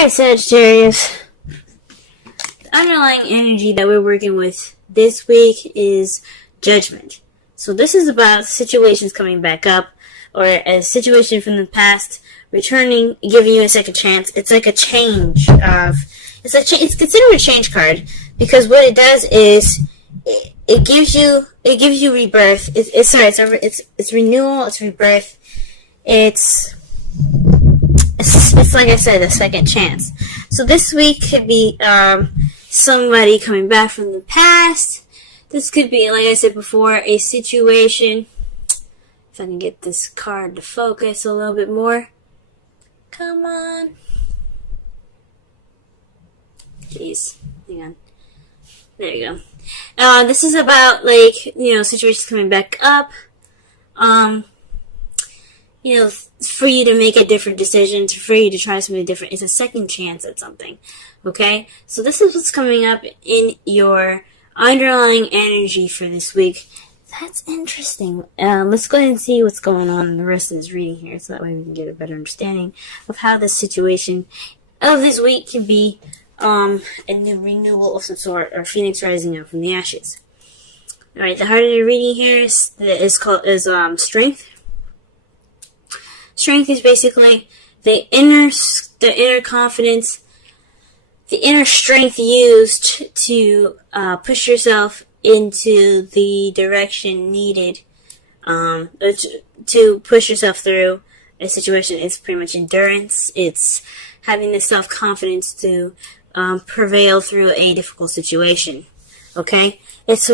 Alright, Sagittarius. The underlying energy that we're working with this week is judgment. So this is about situations coming back up, or a situation from the past returning, giving you a second chance. It's like a change of, it's considered a change card, because what it does is it gives you rebirth. It's renewal. It's rebirth. It's like I said, a second chance. So this week could be somebody coming back from the past. This could be, like I said before, a situation. If I can get this card to focus a little bit more. Come on. Jeez. Hang on. There you go. This is about, situations coming back up. For you to make a different decision, for you to try something different. It's a second chance at something. Okay? So this is what's coming up in your underlying energy for this week. That's interesting. Let's go ahead and see what's going on in the rest of this reading here, so that way we can get a better understanding of how this situation of this week can be a new renewal of some sort, or phoenix rising up from the ashes. Alright, the heart of the reading here is strength. Strength is basically the inner confidence, the inner strength used to push yourself into the direction needed to push yourself through a situation. It's pretty much endurance. It's having the self-confidence to prevail through a difficult situation. Okay? It's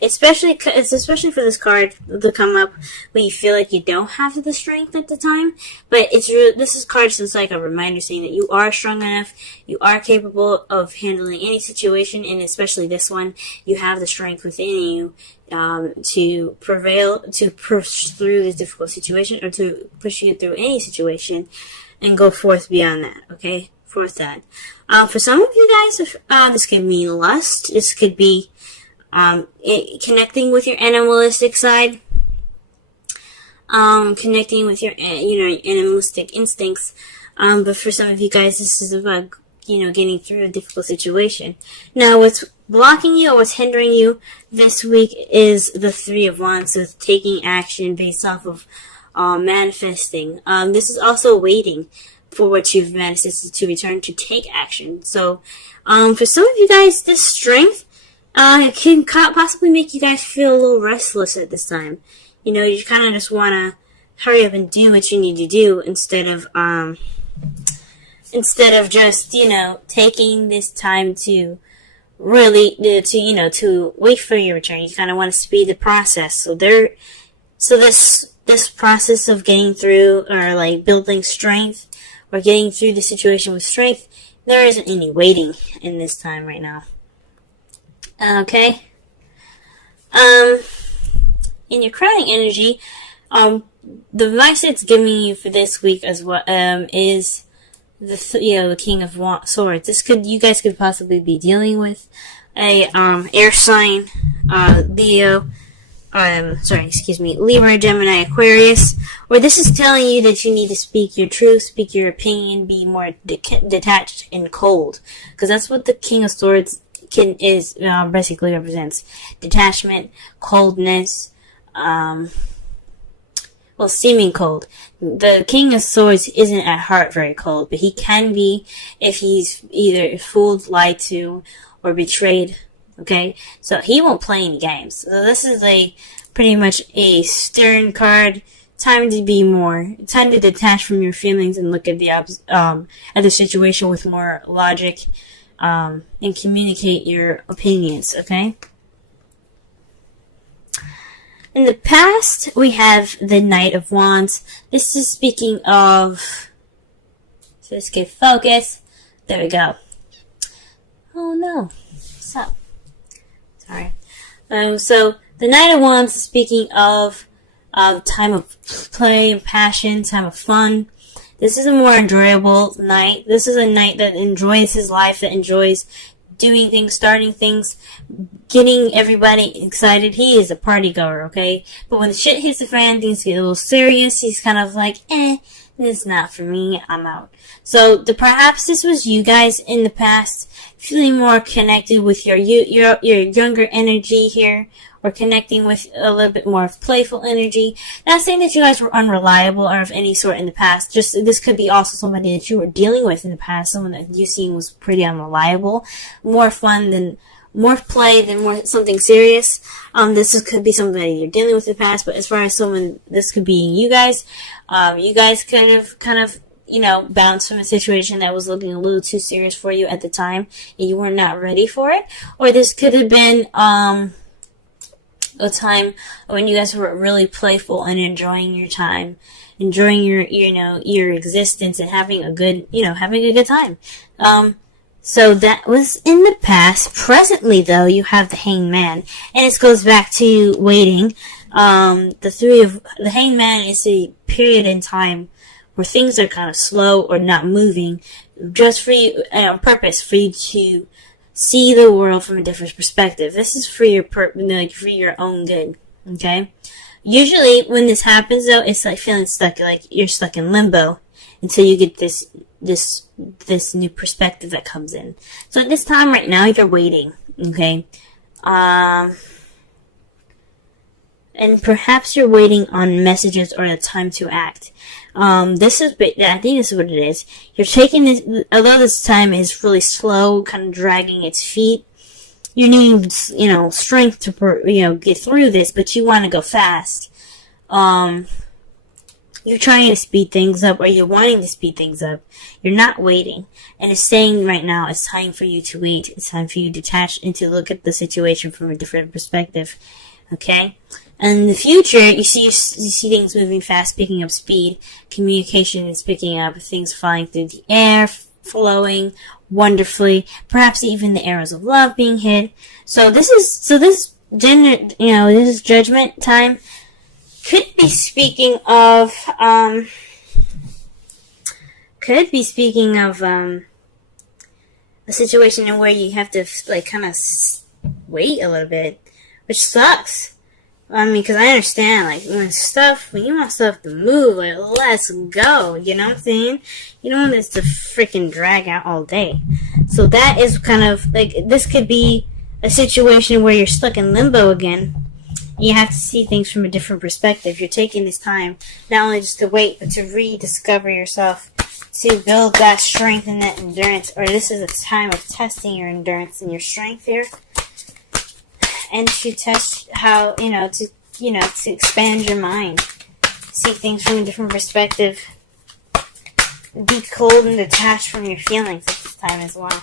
especially for this card to come up when you feel like you don't have the strength at the time. But this card is like a reminder saying that you are strong enough, you are capable of handling any situation, and especially this one, you have the strength within you to prevail, to push through this difficult situation, or to push you through any situation and go forth beyond that. Okay, forth that. For some of you guys, this could mean lust. This could be connecting with your animalistic side, connecting with your animalistic instincts. But for some of you guys, this is about getting through a difficult situation. Now, what's blocking you or what's hindering you this week is the Three of Wands, so taking action based off of manifesting. This is also waiting for what you've manifested to return, to take action. So, for some of you guys, this strength can possibly make you guys feel a little restless at this time. You kind of just want to hurry up and do what you need to do instead of just, taking this time to really, to wait for your return. You kind of want to speed the process. So this process of getting through, or like building strength, or getting through the situation with strength, there isn't any waiting in this time right now. Okay. In your crowning energy, the advice it's giving you for this week as well, is the King of Swords. You guys could possibly be dealing with a, air sign, Libra, Gemini, Aquarius, where this is telling you that you need to speak your truth, speak your opinion, be more detached and cold. Because that's what the King of Swords basically represents. Detachment, coldness, seeming cold. The King of Swords isn't at heart very cold, but he can be if he's either fooled, lied to, or betrayed. Okay? So he won't play any games. So this is pretty much a stern card. Time to detach from your feelings and look at the situation with more logic, and communicate your opinions, okay? In the past, we have the Knight of Wands. This is speaking of, so let's get focus. There we go. Oh no. What's up? Sorry. So the Knight of Wands is speaking of time of play and passion, time of fun. This is a more enjoyable night. This is a night that enjoys his life, that enjoys doing things, starting things, getting everybody excited. He is a party goer, okay? But when the shit hits the fan, things get a little serious. He's kind of like, It's not for me. I'm out. So perhaps this was you guys in the past feeling more connected with your younger energy here, or connecting with a little bit more of playful energy. Not saying that you guys were unreliable or of any sort in the past. Just this could be also somebody that you were dealing with in the past. Someone that you seen was pretty unreliable, more play than more something serious. Could be somebody you're dealing with in the past, but as far as someone, this could be you guys. You guys kind of, bounced from a situation that was looking a little too serious for you at the time, and you were not ready for it. Or this could have been, a time when you guys were really playful and enjoying your time, enjoying your existence and having a good time. So that was in the past. Presently, though, you have the Hanged Man, and this goes back to waiting. The Hanged Man is a period in time where things are kind of slow or not moving, just for you, on purpose, for you to see the world from a different perspective. This is for your for your own good. Okay. Usually, when this happens, though, it's like feeling stuck, like you're stuck in limbo until you get this new perspective that comes in. So at this time right now, you're waiting, okay? And perhaps you're waiting on messages or the time to act. I think this is what it is. You're taking this, although this time is really slow, kind of dragging its feet. You need, strength to, get through this, but you want to go fast. You're trying to speed things up, or you're wanting to speed things up. You're not waiting. And it's saying right now, it's time for you to wait. It's time for you to detach and to look at the situation from a different perspective. Okay? And in the future, you see things moving fast, picking up speed. Communication is picking up, things flying through the air, flowing wonderfully. Perhaps even the arrows of love being hit. This is judgment time. Could be speaking of a situation in where you have to kind of wait a little bit, which sucks. I mean, because I understand, when you want stuff to move, let's go, you know what I'm saying? You don't want this to freaking drag out all day. So that is kind of, this could be a situation where you're stuck in limbo again. You have to see things from a different perspective. You're taking this time, not only just to wait, but to rediscover yourself, to build that strength and that endurance. Or this is a time of testing your endurance and your strength here. And to test how, to expand your mind. See things from a different perspective. Be cold and detached from your feelings at this time as well.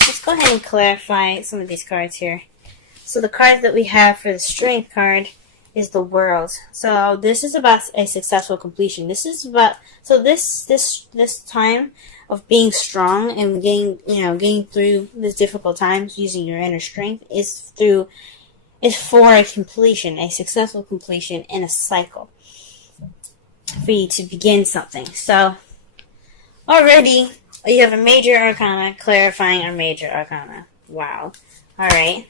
Let's go ahead and clarify some of these cards here. So the card that we have for the Strength card is the World. So this is about a successful completion. This is about, so this time of being strong and getting through these difficult times using your inner strength is for a completion, a successful completion in a cycle for you to begin something. So already you have a Major Arcana clarifying our Major Arcana. Wow. All right.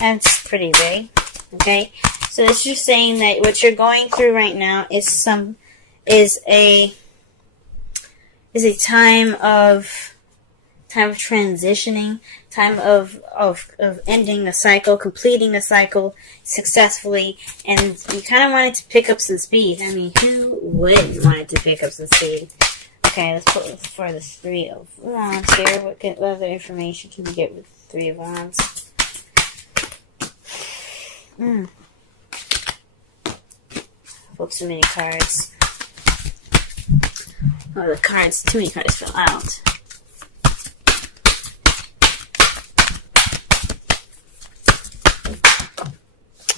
That's pretty big. Okay. So it's just saying that what you're going through right now is a time of transitioning, time of ending a cycle, completing a cycle successfully, and you kind of wanted to pick up some speed. I mean, who wouldn't want to pick up some speed? Okay, let's put for the Three of Wands here. What other information can we get with Three of Wands? Pulled too many cards. Oh, too many cards fell out.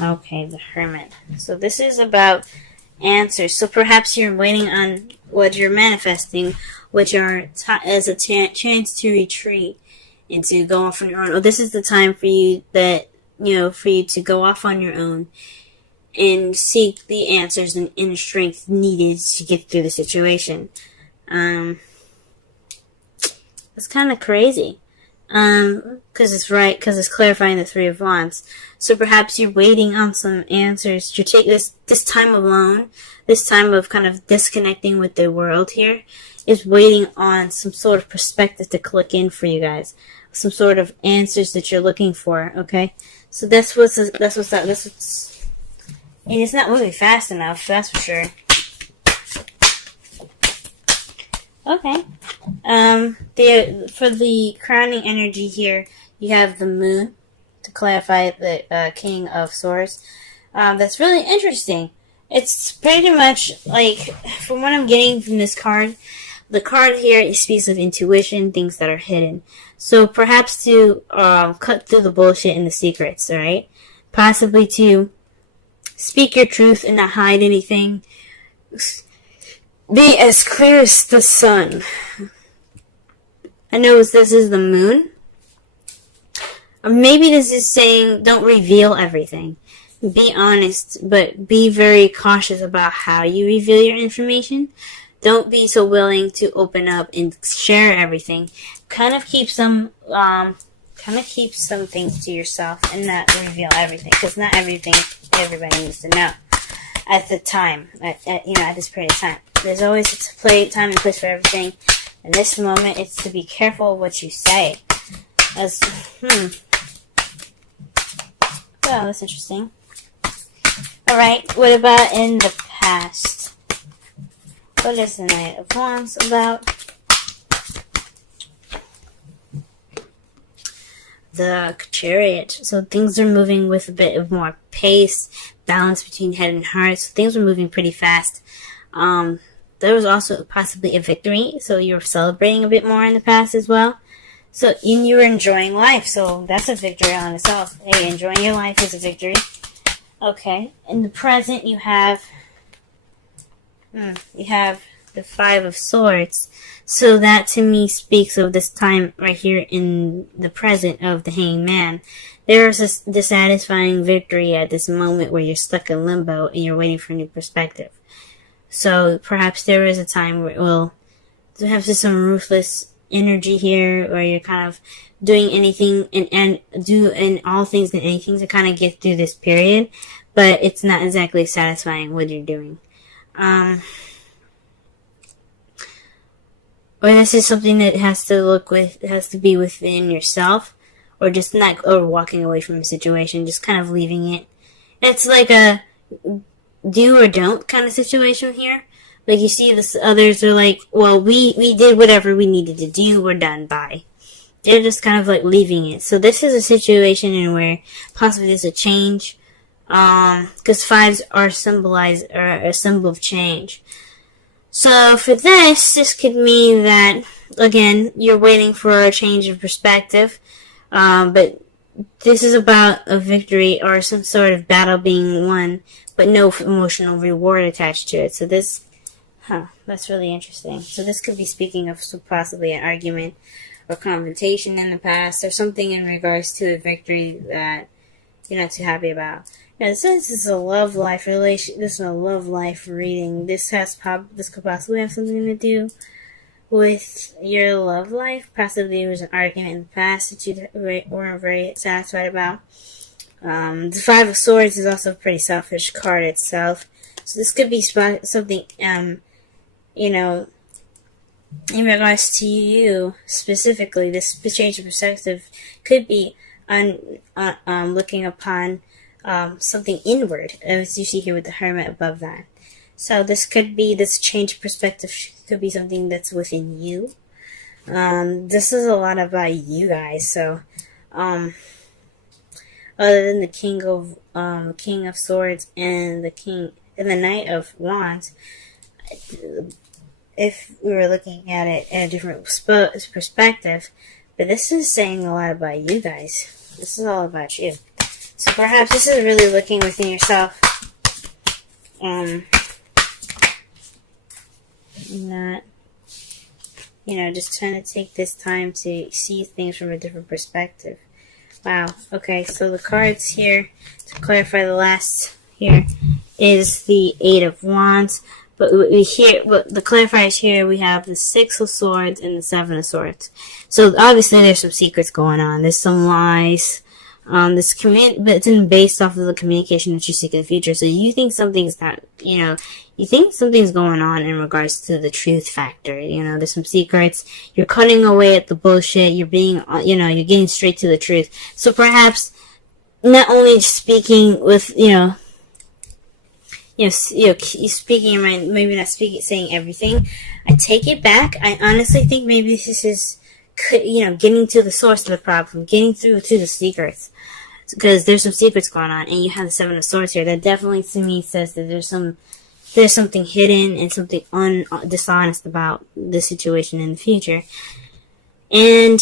Okay, the Hermit. So this is about answers. So perhaps you're waiting on what you're manifesting, which are as a chance to retreat and to go off on your own. Oh, this is the time for you for you to go off on your own and seek the answers and inner strength needed to get through the situation. It's kind of crazy. Because it's right, because it's clarifying the Three of Wands. So perhaps you're waiting on some answers. You take this time alone, this time of kind of disconnecting with the world here, is waiting on some sort of perspective to click in for you guys. Some sort of answers that you're looking for, okay? So and it's not moving fast enough, that's for sure. Okay. For the crowning energy here, you have the moon, to clarify the King of Swords. That's really interesting. It's pretty much like, from what I'm getting from this card, the card here speaks of intuition, things that are hidden. So perhaps to cut through the bullshit and the secrets, alright? Possibly to speak your truth and not hide anything. Be as clear as the sun. I know this is the moon. Or maybe this is saying don't reveal everything. Be honest, but be very cautious about how you reveal your information. Don't be so willing to open up and share everything. Kind of keep some things to yourself and not reveal everything, because not everything everybody needs to know at the time. At this period of time, there's always a time and place for everything. In this moment, it's to be careful of what you say. Well, that's interesting. Alright, what about in the past? What is the Knight of Wands about? The Chariot. So things are moving with a bit of more pace, balance between head and heart. So things were moving pretty fast. There was also possibly a victory, so you were celebrating a bit more in the past as well. So, and you were enjoying life, so that's a victory on itself. Hey, enjoying your life is a victory. Okay, in the present you have the Five of Swords. So that to me speaks of this time right here in the present of the Hanged Man. There is a dissatisfying victory at this moment where you're stuck in limbo and you're waiting for a new perspective. So perhaps there is a time where, well, perhaps there's some ruthless energy here where you're kind of doing anything and all things and anything to kind of get through this period, but it's not exactly satisfying what you're doing. Or this is something that has to be within yourself, or just or walking away from a situation, just kind of leaving it. It's like a do or don't kind of situation here. Like you see this, others are like, well, we did whatever we needed to do, we're done, bye. They're just kind of like leaving it. So this is a situation in where possibly there's a change, because fives are a symbol of change. So for this could mean that, again, you're waiting for a change of perspective, but this is about a victory or some sort of battle being won, but no emotional reward attached to it. So that's really interesting. So this could be speaking of possibly an argument or confrontation in the past, or something in regards to a victory that you're not too happy about. Now, since this is a love life this is a love life reading, this could possibly have something to do with your love life. Possibly there was an argument in the past that you weren't very satisfied about. The Five of Swords is also a pretty selfish card itself. So this could be something, in regards to you specifically. This change of perspective could be looking upon something inward, as you see here with the Hermit above that. So this change of perspective could be something that's within you. This is a lot about you guys. So, other than the King of Swords and the Knight of Wands, if we were looking at it in a different perspective, but this is saying a lot about you guys. This is all about you. So perhaps this is really looking within yourself. Not, just trying to take this time to see things from a different perspective. Wow. Okay, so the cards here, to clarify the last here, is the Eight of Wands. But the clarifiers here, we have the Six of Swords and the Seven of Swords. So obviously there's some secrets going on. There's some lies. But it's based off of the communication that you seek in the future. So you think something's not, you think something's going on in regards to the truth factor. There's some secrets. You're cutting away at the bullshit. You're being, you're getting straight to the truth. So perhaps not only speaking with, you speaking your mind, maybe not saying everything. I take it back. I honestly think maybe this is, getting to the source of the problem, getting through to the secrets. Because there's some secrets going on, and you have the Seven of Swords here. That definitely, to me, says that there's something hidden and something dishonest about the situation in the future. And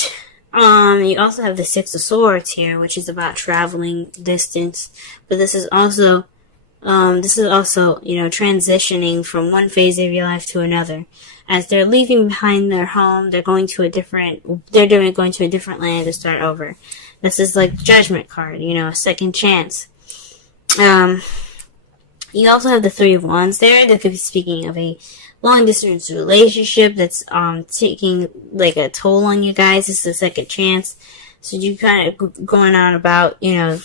you also have the Six of Swords here, which is about traveling distance. But this is also transitioning from one phase of your life to another. As they're leaving behind their home, they're going to a different land to start over. This is like Judgment card, a second chance. You also have the Three of Wands there. That could be speaking of a long distance relationship that's taking like a toll on you guys. It's a second chance. So you kind of going on about, maybe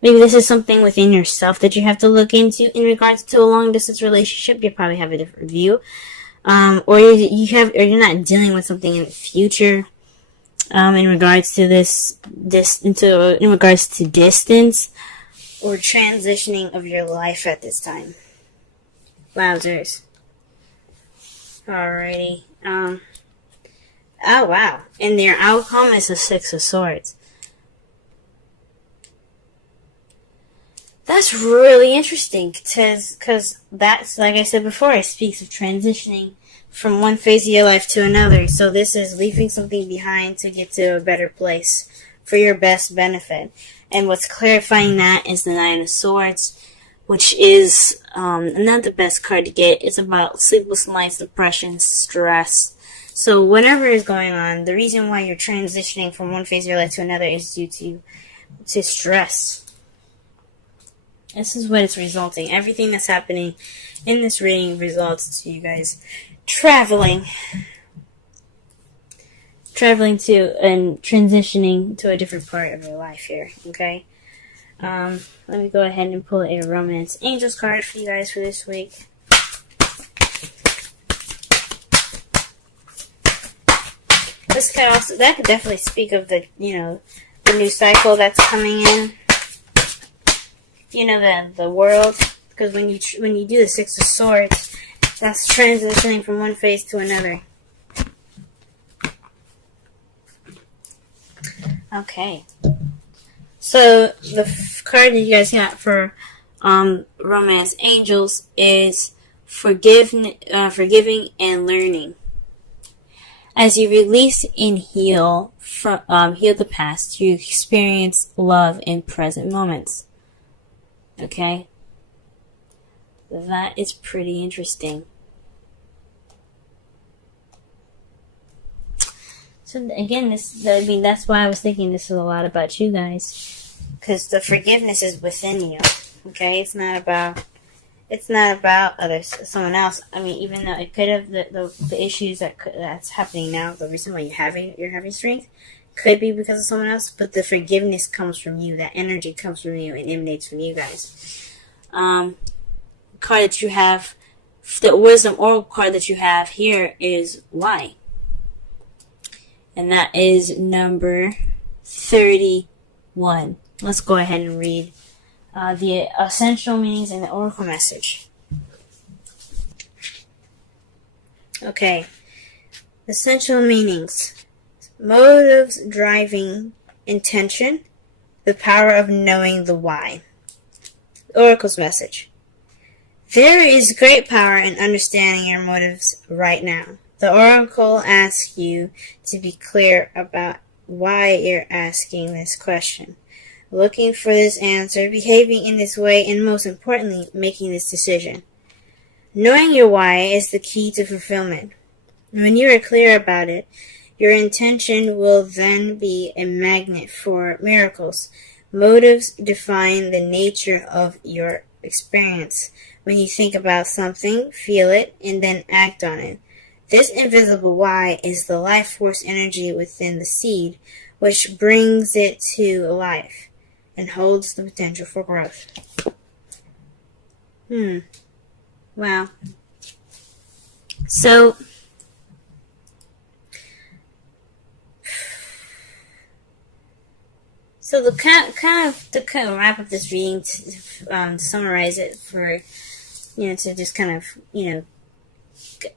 this is something within yourself that you have to look into in regards to a long distance relationship. You probably have a different view. Or you're not dealing with something in the future, in regards to in regards to distance or transitioning of your life at this time. Wowzers. Alrighty. Oh wow. And their outcome is the Six of Swords. That's really interesting, because that's, like I said before, it speaks of transitioning from one phase of your life to another. So this is leaving something behind to get to a better place for your best benefit. And what's clarifying that is the Nine of Swords, which is not the best card to get. It's about sleepless nights, depression, stress. So whatever is going on, the reason why you're transitioning from one phase of your life to another is due to stress. This is what it's resulting. Everything that's happening in this reading results to you guys traveling to and transitioning to a different part of your life here. Okay. Let me go ahead and pull a Romance Angels card for you guys for this week. That could definitely speak of the new cycle that's coming in. The world, because when you do the Six of Swords, that's transitioning from one phase to another. Okay. So the card that you guys got for Romance Angels is forgiving and learning. As you release and heal the past, you experience love in present moments. Okay? That is pretty interesting. So again, that's why I was thinking this is a lot about you guys. Because the forgiveness is within you. Okay? It's not about someone else. I mean, even though it could have the issues that's happening now, the reason why you're having strength could be because of someone else, but the forgiveness comes from you. That energy comes from you and emanates from you guys. Card that you have, the Wisdom Oracle card that you have here is why. And that is number 31. Let's go ahead and read the essential meanings and the Oracle message. Okay. Essential meanings. Motives driving intention, the power of knowing the why. Oracle's message. There is great power in understanding your motives right now. The Oracle asks you to be clear about why you're asking this question, looking for this answer, behaving in this way, and most importantly, making this decision. Knowing your why is the key to fulfillment. When you are clear about it, your intention will then be a magnet for miracles. Motives define the nature of your experience. when you think about something, feel it, and then act on it. This invisible Y is the life force energy within the seed, which brings it to life and holds the potential for growth. Wow. So, to kind of wrap up this reading, to summarize it for, to just kind of,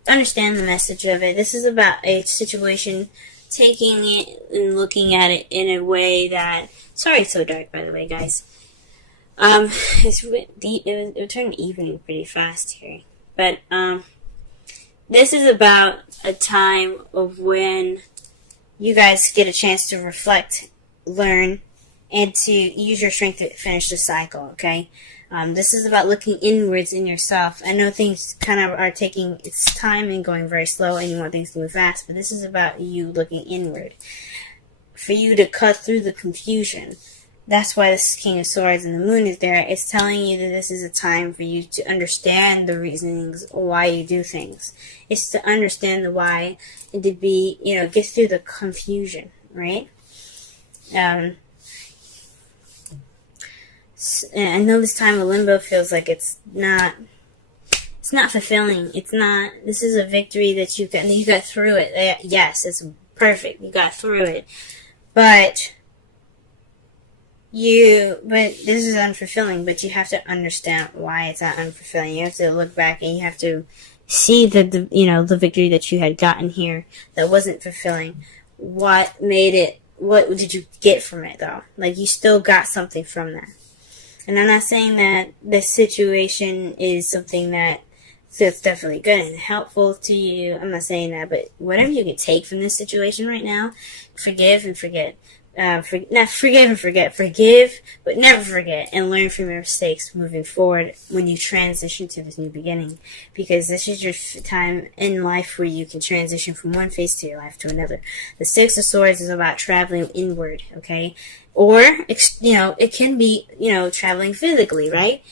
understand the message of it. This is about a situation, taking it and looking at it in a way that, sorry it's so dark, by the way, guys. It turned evening pretty fast here. But, this is about a time of when you guys get a chance to reflect, learn, and to use your strength to finish the cycle, okay? This is about looking inwards in yourself. I know things kind of are taking its time and going very slow, and you want things to move fast, but this is about you looking inward. For you to cut through the confusion. That's why this King of Swords and the Moon is there. It's telling you that this is a time for you to understand the reasonings why you do things. It's to understand the why and to be, get through the confusion, right? And I know this time of limbo feels like it's not fulfilling. This is a victory that you got through it. Yes, it's perfect. You got through it. But this is unfulfilling, but you have to understand why it's not unfulfilling. You have to look back and you have to see the victory that you had gotten here that wasn't fulfilling. What made it, what did you get from it though? Like, you still got something from that. And I'm not saying that this situation is something that's definitely good and helpful to you. I'm not saying that, but whatever you can take from this situation right now, forgive and forget. Not forgive and forget. Forgive, but never forget, and learn from your mistakes moving forward when you transition to this new beginning. Because this is your time in life where you can transition from one phase to your life to another. The Six of Swords is about traveling inward, okay? Or, it can be, traveling physically, right?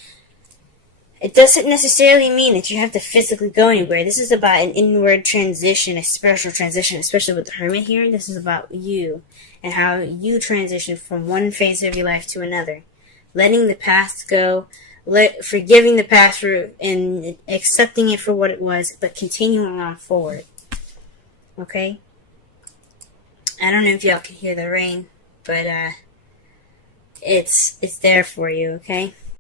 It doesn't necessarily mean that you have to physically go anywhere. This is about an inward transition, a spiritual transition, especially with the Hermit here. This is about you and how you transition from one phase of your life to another. Letting the past go, forgiving the past and accepting it for what it was, but continuing on forward. Okay? I don't know if y'all can hear the rain, but it's there for you, okay?